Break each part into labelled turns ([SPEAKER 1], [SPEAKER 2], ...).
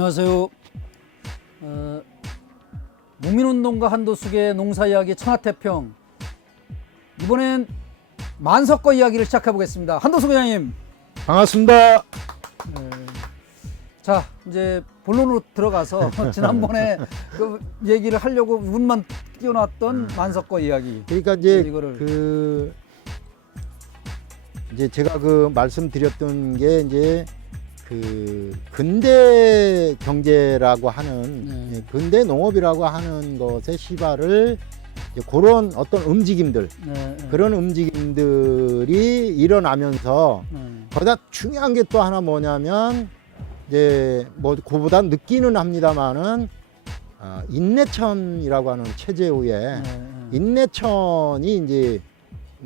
[SPEAKER 1] 안녕하세요. 어, 농민운동가 한도숙의 농사 이야기 천하태평. 이번엔 만석거 이야기를 시작해 보겠습니다. 한도숙 회장님.
[SPEAKER 2] 반갑습니다.
[SPEAKER 1] 자, 이제 본론으로 들어가서 지난번에 그 얘기를 하려고 운만 띄워놨던 만석거 이야기.
[SPEAKER 2] 그러니까 이제
[SPEAKER 1] 이거를-
[SPEAKER 2] 그 이제 제가 그 말씀드렸던 게 이제 그 근대 경제라고 하는
[SPEAKER 1] 네.
[SPEAKER 2] 예, 근대 농업이라고 하는 것의 시발을 그런 어떤 움직임들
[SPEAKER 1] 네, 네,
[SPEAKER 2] 그런 움직임들이 일어나면서
[SPEAKER 1] 네.
[SPEAKER 2] 거기다 중요한 게 또 하나 뭐냐면 이제 뭐 그보다 늦기는 합니다만은 아, 인내천이라고 하는 체제후에
[SPEAKER 1] 네, 네.
[SPEAKER 2] 인내천이 이제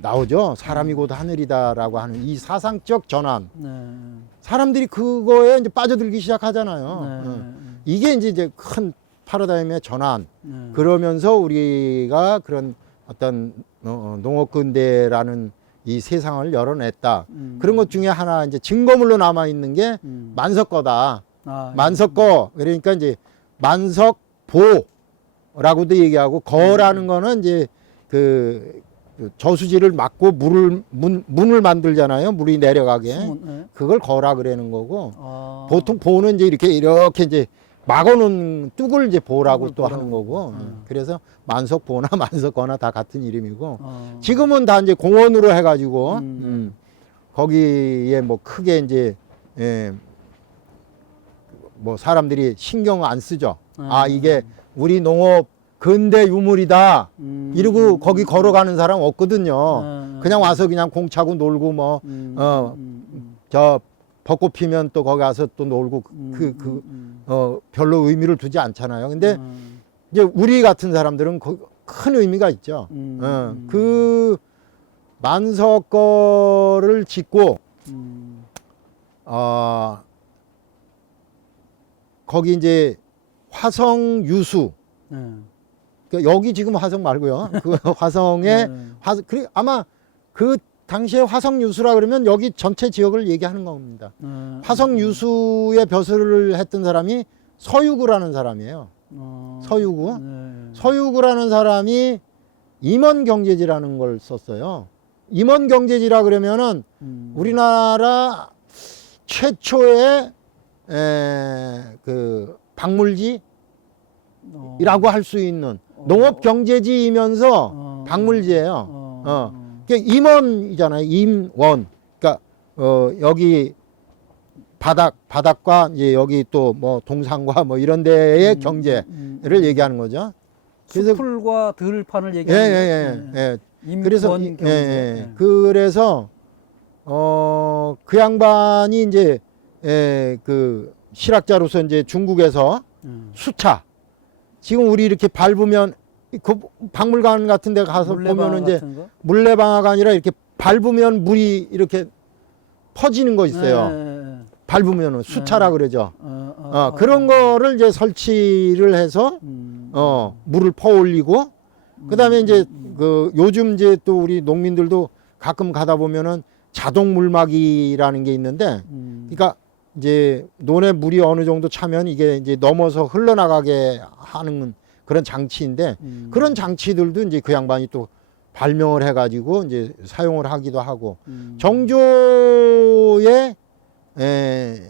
[SPEAKER 2] 나오죠. 사람이 곧 하늘이다라고 하는 이 사상적 전환.
[SPEAKER 1] 네,
[SPEAKER 2] 사람들이 그거에 이제 빠져들기 시작하잖아요.
[SPEAKER 1] 네,
[SPEAKER 2] 어. 이게 이제 이제 큰 파라다임의 전환.
[SPEAKER 1] 네.
[SPEAKER 2] 그러면서 우리가 그런 어떤 어, 농업 근대라는 이 세상을 열어냈다.
[SPEAKER 1] 음,
[SPEAKER 2] 그런 것 중에 하나 이제 증거물로 남아 있는 게
[SPEAKER 1] 음.
[SPEAKER 2] 만석거다.
[SPEAKER 1] 아,
[SPEAKER 2] 만석거 그러니까 이제 만석보라고도 얘기하고 거라는 거는 이제 그 저수지를 막고 물을 문, 문을 만들잖아요. 물이 내려가게.
[SPEAKER 1] 네.
[SPEAKER 2] 그걸 거라 그러는 거고
[SPEAKER 1] 아,
[SPEAKER 2] 보통 보는 이제 이렇게 이렇게 이제 막아놓은 뚝을 이제 보라고
[SPEAKER 1] 뚝을
[SPEAKER 2] 또
[SPEAKER 1] 보라고.
[SPEAKER 2] 하는 거고
[SPEAKER 1] 음.
[SPEAKER 2] 그래서 만석 보나 만석 거나 다 같은 이름이고
[SPEAKER 1] 아,
[SPEAKER 2] 지금은 다 이제 공원으로 해가지고
[SPEAKER 1] 음.
[SPEAKER 2] 음, 거기에 뭐 크게 이제 예, 뭐 사람들이 신경 안 쓰죠. 아
[SPEAKER 1] 음.
[SPEAKER 2] 이게 우리 농업 근대 유물이다
[SPEAKER 1] 음,
[SPEAKER 2] 이러고
[SPEAKER 1] 음,
[SPEAKER 2] 거기
[SPEAKER 1] 음,
[SPEAKER 2] 걸어가는 사람 없거든요.
[SPEAKER 1] 음,
[SPEAKER 2] 그냥 와서 그냥 공 차고 놀고 뭐
[SPEAKER 1] 음,
[SPEAKER 2] 어,
[SPEAKER 1] 음, 음,
[SPEAKER 2] 저 벚꽃 피면 또 거기 가서 또 놀고
[SPEAKER 1] 음,
[SPEAKER 2] 그그
[SPEAKER 1] 음,
[SPEAKER 2] 어 별로 의미를 두지 않잖아요. 근데
[SPEAKER 1] 음,
[SPEAKER 2] 이제 우리 같은 사람들은 그- 큰 의미가 있죠.
[SPEAKER 1] 음,
[SPEAKER 2] 어,
[SPEAKER 1] 음,
[SPEAKER 2] 그 만석 거를 짓고
[SPEAKER 1] 음,
[SPEAKER 2] 어, 거기 이제 화성 유수
[SPEAKER 1] 네.
[SPEAKER 2] 그러니까 여기 지금 화성 말고요. 그 화성에
[SPEAKER 1] 네.
[SPEAKER 2] 화 그, 아마 그 당시에 화성 유수라 그러면 여기 전체 지역을 얘기하는 겁니다.
[SPEAKER 1] 네.
[SPEAKER 2] 화성 유수의 벼슬을 했던 사람이 서유구라는 사람이에요.
[SPEAKER 1] 어,
[SPEAKER 2] 서유구?
[SPEAKER 1] 네.
[SPEAKER 2] 서유구라는 사람이 임원 경제지라는 걸 썼어요. 임원 경제지라 그러면은
[SPEAKER 1] 음,
[SPEAKER 2] 우리나라 최초의 에, 그 박물지라고
[SPEAKER 1] 어,
[SPEAKER 2] 할수 있는
[SPEAKER 1] 어.
[SPEAKER 2] 농업 경제지이면서
[SPEAKER 1] 어,
[SPEAKER 2] 박물지예요.
[SPEAKER 1] 어,
[SPEAKER 2] 어. 그러니까 임원이잖아요. 임원. 그러니까 어, 여기 바닥 바닥과 이제 여기 또 뭐 동산과 뭐 이런 데의
[SPEAKER 1] 음,
[SPEAKER 2] 경제를
[SPEAKER 1] 음,
[SPEAKER 2] 얘기하는 거죠. 그래서-
[SPEAKER 1] 수풀과 들판을
[SPEAKER 2] 예,
[SPEAKER 1] 얘기하는
[SPEAKER 2] 예,
[SPEAKER 1] 거예요?
[SPEAKER 2] 예,
[SPEAKER 1] 네.
[SPEAKER 2] 예.
[SPEAKER 1] 임권
[SPEAKER 2] 그래서
[SPEAKER 1] 경제.
[SPEAKER 2] 이- 예, 예.
[SPEAKER 1] 네.
[SPEAKER 2] 그래서 어, 그 양반이 이제 예, 그 실학자로서 이제 중국에서
[SPEAKER 1] 음.
[SPEAKER 2] 수차 지금 우리 이렇게 밟으면 그 박물관 같은 데 가서 보면은 이제? 물레방아가 아니라 이렇게 밟으면 물이 이렇게 퍼지는 거 있어요.
[SPEAKER 1] 네, 네, 네.
[SPEAKER 2] 밟으면은 수차라
[SPEAKER 1] 네.
[SPEAKER 2] 그러죠.
[SPEAKER 1] 어, 어,
[SPEAKER 2] 어,
[SPEAKER 1] 어,
[SPEAKER 2] 그런
[SPEAKER 1] 어.
[SPEAKER 2] 거를 이제 설치를 해서
[SPEAKER 1] 음,
[SPEAKER 2] 어, 물을 퍼 올리고 그다음에 이제 그 요즘 이제 또 우리 농민들도 가끔 가다 보면은 자동 물막이라는 게 있는데
[SPEAKER 1] 음,
[SPEAKER 2] 그러니까 이제 논에 물이 어느 정도 차면 이게 이제 넘어서 흘러나가게 하는 그런 장치인데
[SPEAKER 1] 음,
[SPEAKER 2] 그런 장치들도 이제 그 양반이 또 발명을 해가지고 이제 사용을 하기도 하고
[SPEAKER 1] 음,
[SPEAKER 2] 정조의 에,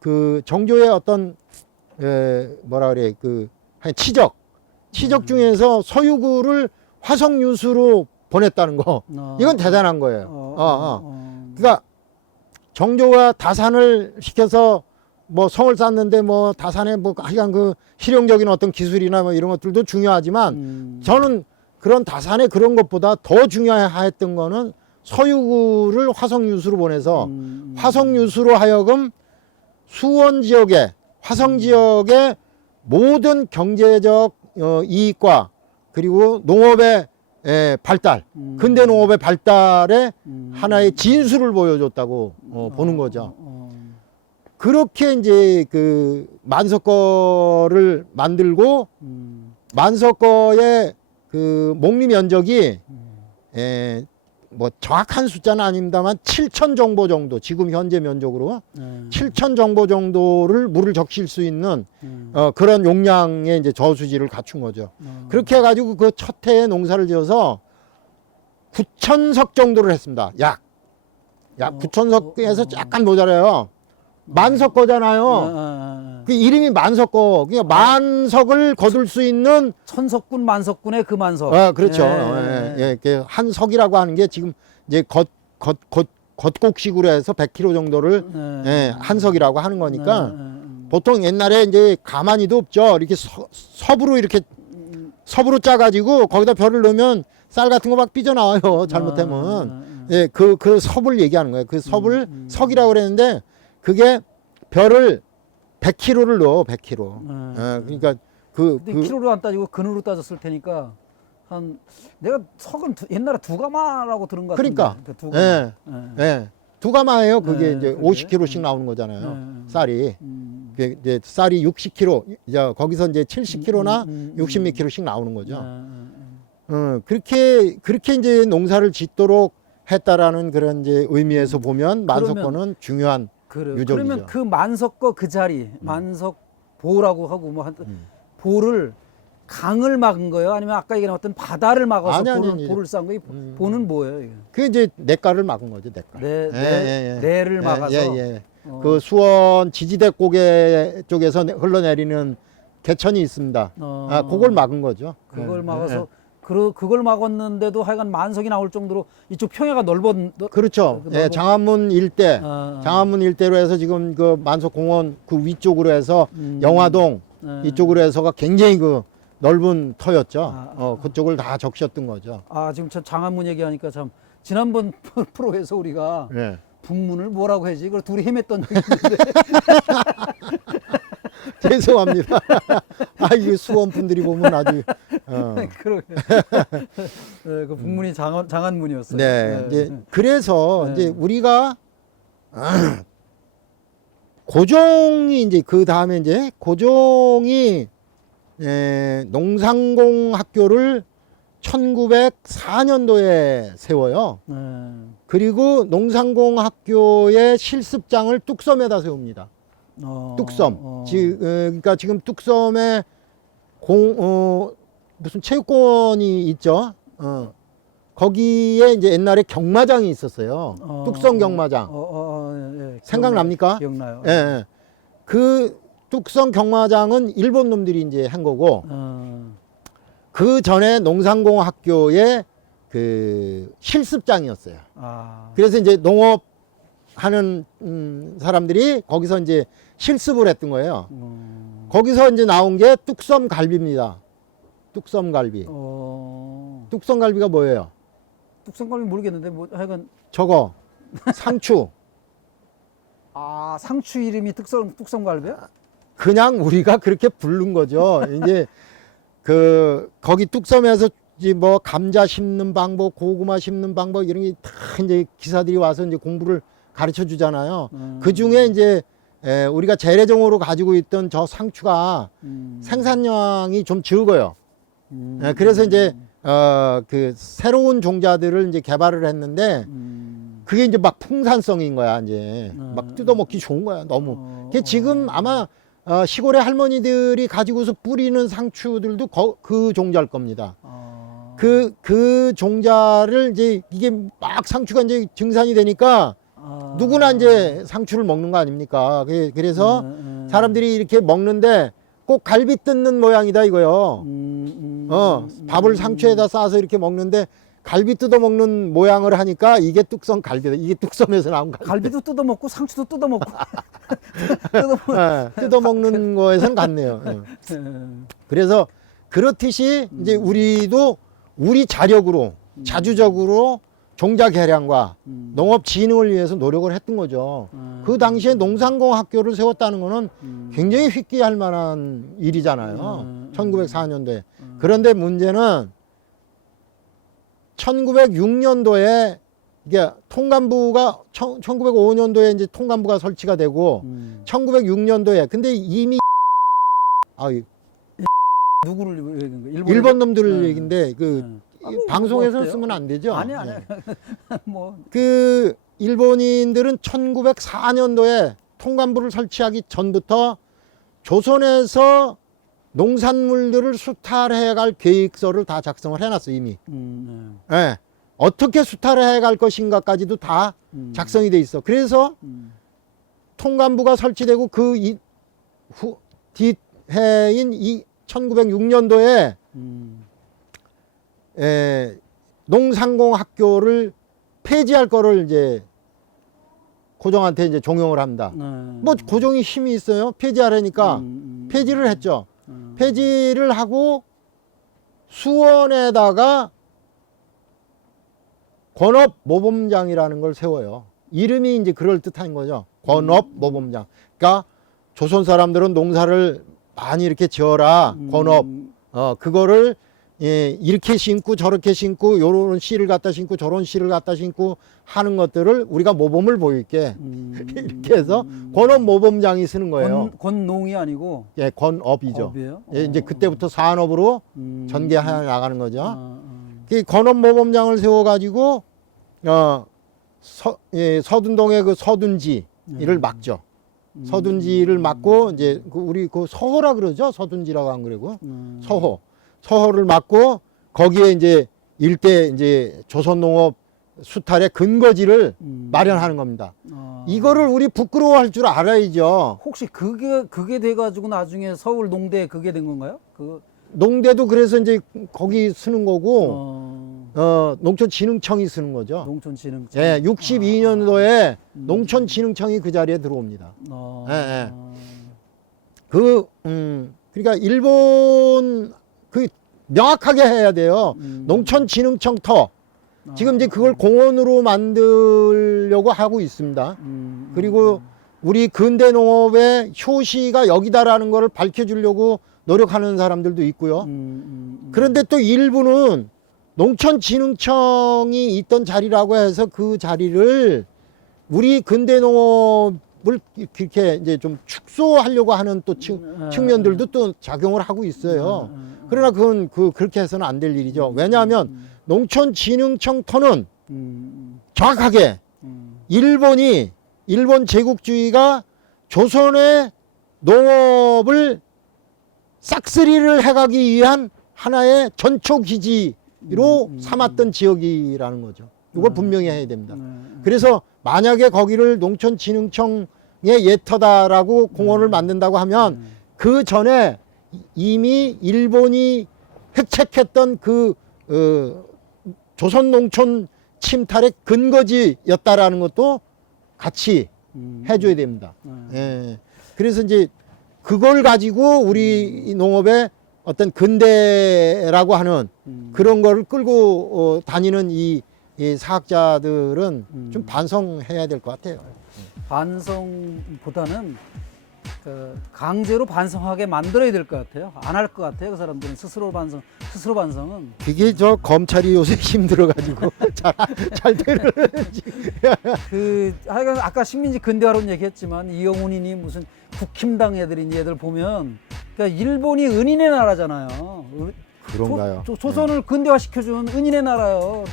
[SPEAKER 2] 그 정조의 어떤 에, 뭐라 그래 그한 치적 치적 중에서 서유구를 화성유수로 보냈다는 거
[SPEAKER 1] 어,
[SPEAKER 2] 이건 대단한 거예요.
[SPEAKER 1] 어,
[SPEAKER 2] 어, 어.
[SPEAKER 1] 어.
[SPEAKER 2] 그러니까 정조가 다산을 시켜서 뭐 성을 쌓는데 뭐 다산에 뭐 하여간 그 실용적인 어떤 기술이나 뭐 이런 것들도 중요하지만
[SPEAKER 1] 음,
[SPEAKER 2] 저는 그런 다산의 그런 것보다 더 중요했던 거는 서유구를 화성유수로 보내서
[SPEAKER 1] 음,
[SPEAKER 2] 화성유수로 하여금 수원 지역에 화성 지역의 모든 경제적 어, 이익과 그리고 농업의 에, 발달,
[SPEAKER 1] 음.
[SPEAKER 2] 근대 농업의 발달에
[SPEAKER 1] 음.
[SPEAKER 2] 하나의 진수를 보여줬다고 어, 보는 거죠.
[SPEAKER 1] 어,
[SPEAKER 2] 그렇게 이제 그 만석거를 만들고
[SPEAKER 1] 음,
[SPEAKER 2] 만석거의 그 목리 면적이
[SPEAKER 1] 음.
[SPEAKER 2] 에, 뭐 정확한 숫자는 아닙니다만 7천 정보 정도 지금 현재 면적으로
[SPEAKER 1] 네.
[SPEAKER 2] 7천 정보 정도를 물을 적실 수 있는
[SPEAKER 1] 음.
[SPEAKER 2] 어, 그런 용량의 이제 저수지를 갖춘 거죠.
[SPEAKER 1] 어.
[SPEAKER 2] 그렇게 해가지고 그 첫 해에 농사를 지어서 9천석 정도를 했습니다. 약. 약
[SPEAKER 1] 어,
[SPEAKER 2] 9천석에서
[SPEAKER 1] 어, 어.
[SPEAKER 2] 약간 모자라요. 만석 거잖아요.
[SPEAKER 1] 아, 아, 아.
[SPEAKER 2] 그 이름이 만석거. 그러니까 만석을 거둘 수 있는
[SPEAKER 1] 천석군 만석군의 그 만석.
[SPEAKER 2] 아, 그렇죠.
[SPEAKER 1] 예,
[SPEAKER 2] 예, 예, 이렇게 한 석이라고 하는 게 지금 이제 겉, 겉, 겉, 겉곡식으로 해서 100kg 정도를
[SPEAKER 1] 예.
[SPEAKER 2] 예, 한 석이라고 하는 거니까
[SPEAKER 1] 예, 예, 예.
[SPEAKER 2] 보통 옛날에 이제 가만히도 없죠. 이렇게 서, 섭으로 이렇게 섭으로 짜가지고 거기다 별을 넣으면 쌀 같은 거 막 삐져나와요. 잘못하면.
[SPEAKER 1] 아,
[SPEAKER 2] 예, 그, 그 섭을 얘기하는 거예요. 그 섭을
[SPEAKER 1] 음, 음.
[SPEAKER 2] 석이라고 그랬는데 그게 별을 100kg를 넣어, 100kg.
[SPEAKER 1] 아,
[SPEAKER 2] 예,
[SPEAKER 1] 아.
[SPEAKER 2] 그러니까 그,
[SPEAKER 1] 근데
[SPEAKER 2] 그
[SPEAKER 1] 키로로 안 따지고 근으로 따졌을 테니까 한 내가 석은 두- 옛날에 두 가마라고 들은 것.
[SPEAKER 2] 그러니까.
[SPEAKER 1] 그두 가마.
[SPEAKER 2] 예,
[SPEAKER 1] 예.
[SPEAKER 2] 예. 두 가마예요. 그게
[SPEAKER 1] 네,
[SPEAKER 2] 이제
[SPEAKER 1] 그게.
[SPEAKER 2] 50kg씩 나오는 거잖아요.
[SPEAKER 1] 네.
[SPEAKER 2] 쌀이.
[SPEAKER 1] 음.
[SPEAKER 2] 그게 이제 쌀이 60kg, 이제 거기서 이제 70kg나
[SPEAKER 1] 음, 음, 음,
[SPEAKER 2] 60몇
[SPEAKER 1] 음.
[SPEAKER 2] 킬로씩 나오는 거죠. 어, 그렇게 그렇게 이제 농사를 짓도록 했다라는 그런 이제 의미에서 보면 만석거는 중요한
[SPEAKER 1] 그래.
[SPEAKER 2] 유적이죠.
[SPEAKER 1] 그러면 그 만석거 그 자리 만석 보라고 하고 뭐한
[SPEAKER 2] 음.
[SPEAKER 1] 보를 강을 막은 거예요? 아니면 아까 얘기한 어떤 바다를 막아서
[SPEAKER 2] 아니, 아니,
[SPEAKER 1] 보를,
[SPEAKER 2] 아니.
[SPEAKER 1] 보를 싼 거예요?
[SPEAKER 2] 음.
[SPEAKER 1] 보는 뭐예요? 이게?
[SPEAKER 2] 그 이제 냇가를 막은 거죠, 냇가.
[SPEAKER 1] 네,
[SPEAKER 2] 예,
[SPEAKER 1] 네,
[SPEAKER 2] 예, 예.
[SPEAKER 1] 내를
[SPEAKER 2] 예,
[SPEAKER 1] 막아서
[SPEAKER 2] 예, 예.
[SPEAKER 1] 어.
[SPEAKER 2] 그 수원 지지대 고개 쪽에서 내- 흘러내리는 개천이 있습니다.
[SPEAKER 1] 어.
[SPEAKER 2] 아, 그걸 막은 거죠.
[SPEAKER 1] 그걸
[SPEAKER 2] 예,
[SPEAKER 1] 막아서
[SPEAKER 2] 예.
[SPEAKER 1] 그 그걸 막았는데도 하여간 만석이 나올 정도로 이쪽 평야가 넓었
[SPEAKER 2] 그렇죠.
[SPEAKER 1] 그
[SPEAKER 2] 예,
[SPEAKER 1] 넓은-
[SPEAKER 2] 장안문 일대,
[SPEAKER 1] 아.
[SPEAKER 2] 장안문 일대로 해서 지금 그 만석공원 그 위쪽으로 해서
[SPEAKER 1] 음.
[SPEAKER 2] 영화동
[SPEAKER 1] 네.
[SPEAKER 2] 이쪽으로 해서가 굉장히 그 넓은 터였죠.
[SPEAKER 1] 아,
[SPEAKER 2] 어, 그쪽을 다 적셨던 거죠.
[SPEAKER 1] 아 지금 참 장안문 얘기하니까 참 지난번 프로에서 우리가
[SPEAKER 2] 예.
[SPEAKER 1] 북문을 뭐라고 해야지 이걸 둘이 헤맸던 적이 있는데
[SPEAKER 2] 죄송합니다. 아, 이 수원 분들이 보면 아주 어.
[SPEAKER 1] 그러게 네, 그 북문이 장안 장안문이었어요.
[SPEAKER 2] 네, 이제 그래서
[SPEAKER 1] 네.
[SPEAKER 2] 이제 우리가 아, 고종이 이제 그 다음에 이제 고종이 에, 농상공 학교를 1904년도에 세워요.
[SPEAKER 1] 네.
[SPEAKER 2] 그리고 농상공 학교의 실습장을 뚝섬에다 세웁니다.
[SPEAKER 1] 어,
[SPEAKER 2] 뚝섬.
[SPEAKER 1] 어.
[SPEAKER 2] 지, 어, 그러니까 지금 뚝섬에 공, 어, 무슨 체육관이 있죠. 어. 거기에 이제 옛날에 경마장이 있었어요.
[SPEAKER 1] 어,
[SPEAKER 2] 뚝섬 경마장.
[SPEAKER 1] 어, 어, 어, 예, 예.
[SPEAKER 2] 생각납니까?
[SPEAKER 1] 기억나요.
[SPEAKER 2] 예, 예. 그 뚝섬 경마장은 일본 놈들이 이제 한 거고
[SPEAKER 1] 어,
[SPEAKER 2] 그 전에 농상공 학교의 그 실습장이었어요.
[SPEAKER 1] 아,
[SPEAKER 2] 그래서 이제 농업 하는 음, 사람들이 거기서 이제 실습을 했던 거예요.
[SPEAKER 1] 어,
[SPEAKER 2] 거기서 이제 나온 게 뚝섬 갈비입니다. 뚝섬 갈비.
[SPEAKER 1] 어,
[SPEAKER 2] 뚝섬 갈비가 뭐예요?
[SPEAKER 1] 뚝섬 갈비 모르겠는데 뭐 하여간
[SPEAKER 2] 저거 상추.
[SPEAKER 1] 아 상추 이름이 뚝섬 뚝섬 갈비야?
[SPEAKER 2] 그냥 우리가 그렇게 부른 거죠. 이제 그 거기 뚝섬에서 이제 뭐 감자 심는 방법, 고구마 심는 방법 이런 게 다 이제 기사들이 와서 이제 공부를 가르쳐 주잖아요.
[SPEAKER 1] 음.
[SPEAKER 2] 그 중에 이제 에, 우리가 재래종으로 가지고 있던 저 상추가
[SPEAKER 1] 음,
[SPEAKER 2] 생산량이 좀 적어요.
[SPEAKER 1] 음,
[SPEAKER 2] 예, 그래서 이제 어, 그 새로운 종자들을 이제 개발을 했는데
[SPEAKER 1] 음,
[SPEAKER 2] 그게 이제 막 풍산성인 거야 이제
[SPEAKER 1] 음.
[SPEAKER 2] 막 뜯어먹기 좋은 거야 너무.
[SPEAKER 1] 어,
[SPEAKER 2] 그게 지금 아마 어, 시골의 할머니들이 가지고서 뿌리는 상추들도 거- 그 종자일 겁니다.
[SPEAKER 1] 어,
[SPEAKER 2] 그, 그 종자를 이제 이게 막 상추가 이제 증산이 되니까
[SPEAKER 1] 아,
[SPEAKER 2] 누구나 이제 상추를 먹는 거 아닙니까? 그- 그래서
[SPEAKER 1] 음, 음,
[SPEAKER 2] 사람들이 이렇게 먹는데 꼭 갈비 뜯는 모양이다 이거요.
[SPEAKER 1] 음, 음,
[SPEAKER 2] 어,
[SPEAKER 1] 음,
[SPEAKER 2] 밥을
[SPEAKER 1] 음,
[SPEAKER 2] 상추에다 싸서 이렇게 먹는데 갈비 뜯어 먹는 모양을 하니까 이게 뚝섬 갈비다. 이게 뚝섬에서 나온 갈비.
[SPEAKER 1] 갈비도 뜯어 먹고 상추도 뜯어 먹고 뜯어 먹.
[SPEAKER 2] 예, 뜯어 먹는 거에선 같네요. 예. 그래서 그렇듯이 이제 우리도 우리 자력으로
[SPEAKER 1] 음.
[SPEAKER 2] 자주적으로 종자 개량과
[SPEAKER 1] 음.
[SPEAKER 2] 농업 진흥을 위해서 노력을 했던 거죠.
[SPEAKER 1] 음.
[SPEAKER 2] 그 당시에 농산공 학교를 세웠다는 거는
[SPEAKER 1] 음.
[SPEAKER 2] 굉장히 휘끼할 만한 일이잖아요.
[SPEAKER 1] 음.
[SPEAKER 2] 1904년도에.
[SPEAKER 1] 음.
[SPEAKER 2] 그런데 문제는 1906년도에 이게 통감부가 1905년도에 이제 통감부가 설치가 되고
[SPEAKER 1] 음.
[SPEAKER 2] 1906년도에 근데 이미 아, 이
[SPEAKER 1] 누구를 얘기한 거예요? 일본
[SPEAKER 2] 일본 놈들
[SPEAKER 1] 네.
[SPEAKER 2] 얘긴데 그
[SPEAKER 1] 네. 아, 뭐,
[SPEAKER 2] 방송에서
[SPEAKER 1] 뭐?
[SPEAKER 2] 쓰면 안 되죠.
[SPEAKER 1] 아니 아니
[SPEAKER 2] 네.
[SPEAKER 1] 뭐
[SPEAKER 2] 그 일본인들은 1904년도에 통감부를 설치하기 전부터 조선에서 농산물들을 수탈해 갈 계획서를 다 작성을 해놨어 이미.
[SPEAKER 1] 음,
[SPEAKER 2] 예. 어떻게 수탈해 갈 것인가까지도 다
[SPEAKER 1] 네. 음.
[SPEAKER 2] 작성이 돼 있어. 그래서
[SPEAKER 1] 음.
[SPEAKER 2] 통감부가 설치되고 그후 뒤해인 이 1906년도에
[SPEAKER 1] 음.
[SPEAKER 2] 에, 농상공 학교를 폐지할 거를 이제 고종한테 이제 종용을 합니다.
[SPEAKER 1] 네.
[SPEAKER 2] 뭐 고종이 힘이 있어요. 폐지하라니까
[SPEAKER 1] 음, 음.
[SPEAKER 2] 폐지를 했죠.
[SPEAKER 1] 음.
[SPEAKER 2] 폐지를 하고 수원에다가 권업 모범장이라는 걸 세워요. 이름이 이제 그럴 듯한 거죠. 권업 모범장. 그러니까 조선 사람들은 농사를 많이 이렇게 지어라.
[SPEAKER 1] 음.
[SPEAKER 2] 권업. 어 그거를 예, 이렇게 심고 저렇게 심고 요런 씨를 갖다 심고 저런 씨를 갖다 심고 하는 것들을 우리가 모범을 보일게
[SPEAKER 1] 음.
[SPEAKER 2] 이렇게 해서 권업 모범장이 쓰는 거예요.
[SPEAKER 1] 권, 권농이 아니고
[SPEAKER 2] 예, 권업이죠.
[SPEAKER 1] 업이에요?
[SPEAKER 2] 예, 이제
[SPEAKER 1] 어.
[SPEAKER 2] 그때부터 산업으로
[SPEAKER 1] 음.
[SPEAKER 2] 전개해 나가는 거죠.
[SPEAKER 1] 아, 아.
[SPEAKER 2] 그 건업 모범장을 세워 가지고 어 서, 예, 서둔동의 그 서둔지를
[SPEAKER 1] 음.
[SPEAKER 2] 막죠.
[SPEAKER 1] 음.
[SPEAKER 2] 서둔지를 막고 이제 그 우리 그 서호라 그러죠. 서둔지라고 안 그러고
[SPEAKER 1] 음.
[SPEAKER 2] 서호 서호를 막고 거기에 이제 일대 이제 조선농업 수탈의 근거지를
[SPEAKER 1] 음.
[SPEAKER 2] 마련하는 겁니다.
[SPEAKER 1] 아.
[SPEAKER 2] 이거를 우리 부끄러워할 줄 알아야죠.
[SPEAKER 1] 혹시 그게 그게 돼가지고 나중에 서울 농대 그게 된 건가요? 그
[SPEAKER 2] 농대도 그래서 이제 거기 쓰는 거고
[SPEAKER 1] 어,
[SPEAKER 2] 어, 농촌진흥청이 쓰는 거죠.
[SPEAKER 1] 농촌진흥청.
[SPEAKER 2] 예, 62년도에
[SPEAKER 1] 음.
[SPEAKER 2] 농촌진흥청이 그 자리에 들어옵니다.
[SPEAKER 1] 어,
[SPEAKER 2] 예, 예. 그, 음, 그러니까 일본 그 명확하게 해야 돼요.
[SPEAKER 1] 음.
[SPEAKER 2] 농촌진흥청 터.
[SPEAKER 1] 아.
[SPEAKER 2] 지금 이제 그걸 공원으로 만들려고 하고 있습니다.
[SPEAKER 1] 음,
[SPEAKER 2] 그리고 우리 근대 농업의 효시가 여기다라는 거를 밝혀주려고 노력하는 사람들도 있고요.
[SPEAKER 1] 음, 음, 음.
[SPEAKER 2] 그런데 또 일부는 농촌진흥청이 있던 자리라고 해서 그 자리를 우리 근대 농업을 그렇게 이제 좀 축소하려고 하는 또 측,
[SPEAKER 1] 음,
[SPEAKER 2] 측면들도 또 작용을 하고 있어요.
[SPEAKER 1] 음, 음,
[SPEAKER 2] 그러나 그건 그 그렇게 해서는 안 될 일이죠. 왜냐하면
[SPEAKER 1] 음,
[SPEAKER 2] 농촌진흥청 터는
[SPEAKER 1] 음,
[SPEAKER 2] 정확하게
[SPEAKER 1] 음,
[SPEAKER 2] 일본이 일본 제국주의가 조선의 농업을 싹쓸이를 해가기 위한 하나의 전초 기지로
[SPEAKER 1] 음, 음,
[SPEAKER 2] 삼았던 지역이라는 거죠. 이걸
[SPEAKER 1] 음.
[SPEAKER 2] 분명히 해야 됩니다.
[SPEAKER 1] 음,
[SPEAKER 2] 그래서 만약에 거기를 농촌진흥청의 예터다라고 공원을 만든다고 하면
[SPEAKER 1] 음,
[SPEAKER 2] 그 전에 이미 일본이 획책했던 그 어, 조선 농촌 침탈의 근거지였다라는 것도 같이
[SPEAKER 1] 음,
[SPEAKER 2] 해줘야 됩니다.
[SPEAKER 1] 음,
[SPEAKER 2] 예. 그래서 이제 그걸 가지고 우리 이 농업의 어떤 근대라고 하는
[SPEAKER 1] 음,
[SPEAKER 2] 그런 거를 끌고 어, 다니는 이, 이 사학자들은
[SPEAKER 1] 음.
[SPEAKER 2] 좀 반성해야 될 것 같아요.
[SPEAKER 1] 반성보다는 그 강제로 반성하게 만들어야 될 것 같아요. 안 할 것 같아요. 그 사람들은 스스로 반성, 스스로 반성은
[SPEAKER 2] 그게 저 검찰이 요새 힘들어가지고 잘, 잘 되는.
[SPEAKER 1] 그 하여간 아까 식민지 근대화론 얘기했지만 이영훈이니 무슨 국힘당 애들이니 애들 보면 그러니까 일본이 은인의 나라잖아요. 은-
[SPEAKER 2] 그런가요?
[SPEAKER 1] 조, 선을 근대화 시켜준 은인의 나라요.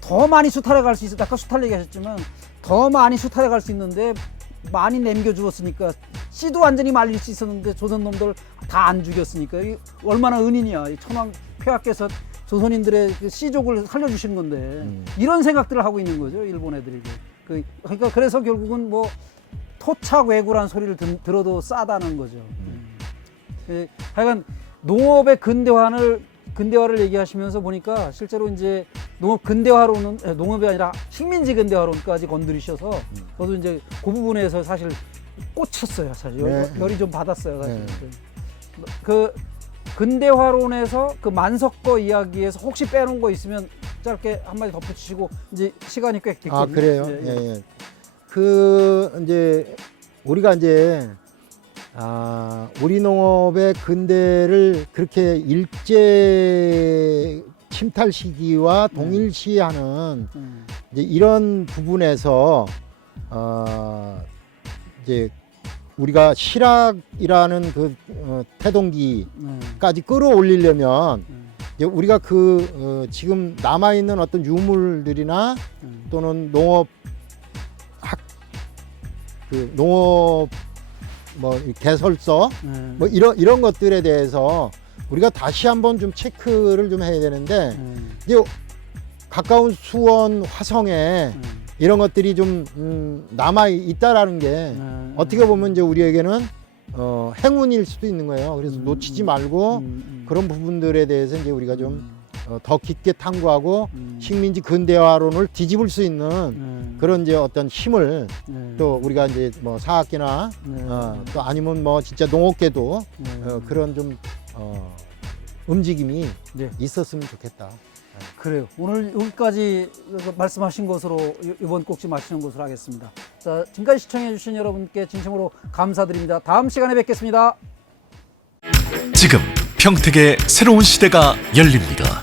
[SPEAKER 1] 더 많이 수탈해 갈 수 있어. 아까 수탈 얘기하셨지만 더 많이 수탈해 갈 수 있는데 많이 남겨 주었으니까 씨도 완전히 말릴 수 있었는데 조선 놈들 다 안 죽였으니까 이 얼마나 은인이야. 이 천황 폐하께서 조선인들의 그 씨족을 살려주신 건데
[SPEAKER 2] 음.
[SPEAKER 1] 이런 생각들을 하고 있는 거죠. 일본 애들이. 그, 그러니까 그래서 결국은 뭐 토착 왜구란 소리를 들, 들어도 싸다는 거죠. 예, 하여간 농업의 근대화를 근대화를 얘기하시면서 보니까 실제로 이제 농업 근대화로는 에, 농업이 아니라 식민지 근대화론까지 건드리셔서 저도 이제 그 부분에서 사실 꽂혔어요. 사실 열,
[SPEAKER 2] 네.
[SPEAKER 1] 열이 좀 받았어요. 사실
[SPEAKER 2] 네.
[SPEAKER 1] 그, 그 근대화론에서 그 만석거 이야기에서 혹시 빼놓은 거 있으면 짧게 한마디 덧붙이시고 이제 시간이 꽤 됐거든요.
[SPEAKER 2] 아 그래요?
[SPEAKER 1] 예,
[SPEAKER 2] 예,
[SPEAKER 1] 예.
[SPEAKER 2] 예. 그 이제 우리가 이제 아 우리 농업의 근대를 그렇게 일제 침탈 시기와 동일시하는
[SPEAKER 1] 음,
[SPEAKER 2] 이제 이런 부분에서 어 이제 우리가 실학이라는 그 어, 태동기까지
[SPEAKER 1] 음,
[SPEAKER 2] 끌어올리려면
[SPEAKER 1] 음,
[SPEAKER 2] 이제 우리가 그 어, 지금 남아 있는 어떤 유물들이나
[SPEAKER 1] 음.
[SPEAKER 2] 또는 농업 학, 그 농업 뭐 개설서
[SPEAKER 1] 음,
[SPEAKER 2] 뭐 이런 이런 것들에 대해서 우리가 다시 한번 좀 체크를 좀 해야 되는데
[SPEAKER 1] 음,
[SPEAKER 2] 이제 가까운 수원 화성에
[SPEAKER 1] 음,
[SPEAKER 2] 이런 것들이 좀 음, 남아 있다라는 게
[SPEAKER 1] 음,
[SPEAKER 2] 어떻게 보면 이제 우리에게는 어, 행운일 수도 있는 거예요. 그래서
[SPEAKER 1] 음,
[SPEAKER 2] 놓치지
[SPEAKER 1] 음,
[SPEAKER 2] 말고
[SPEAKER 1] 음, 음,
[SPEAKER 2] 그런 부분들에 대해서 이제 우리가 좀 더 깊게 탐구하고
[SPEAKER 1] 음,
[SPEAKER 2] 식민지 근대화론을 뒤집을 수 있는
[SPEAKER 1] 음,
[SPEAKER 2] 그런 이제 어떤 힘을
[SPEAKER 1] 네,
[SPEAKER 2] 또 우리가 이제 뭐 사학계나
[SPEAKER 1] 네,
[SPEAKER 2] 어, 또 아니면 뭐 진짜 농업계도
[SPEAKER 1] 네.
[SPEAKER 2] 어, 그런 좀 어, 움직임이
[SPEAKER 1] 네.
[SPEAKER 2] 있었으면 좋겠다.
[SPEAKER 1] 그래요. 오늘 여기까지 말씀하신 것으로 이- 이번 꼭지 마치는 것으로 하겠습니다. 자, 지금까지 시청해주신 여러분께 진심으로 감사드립니다. 다음 시간에 뵙겠습니다.
[SPEAKER 3] 지금 평택의 새로운 시대가 열립니다.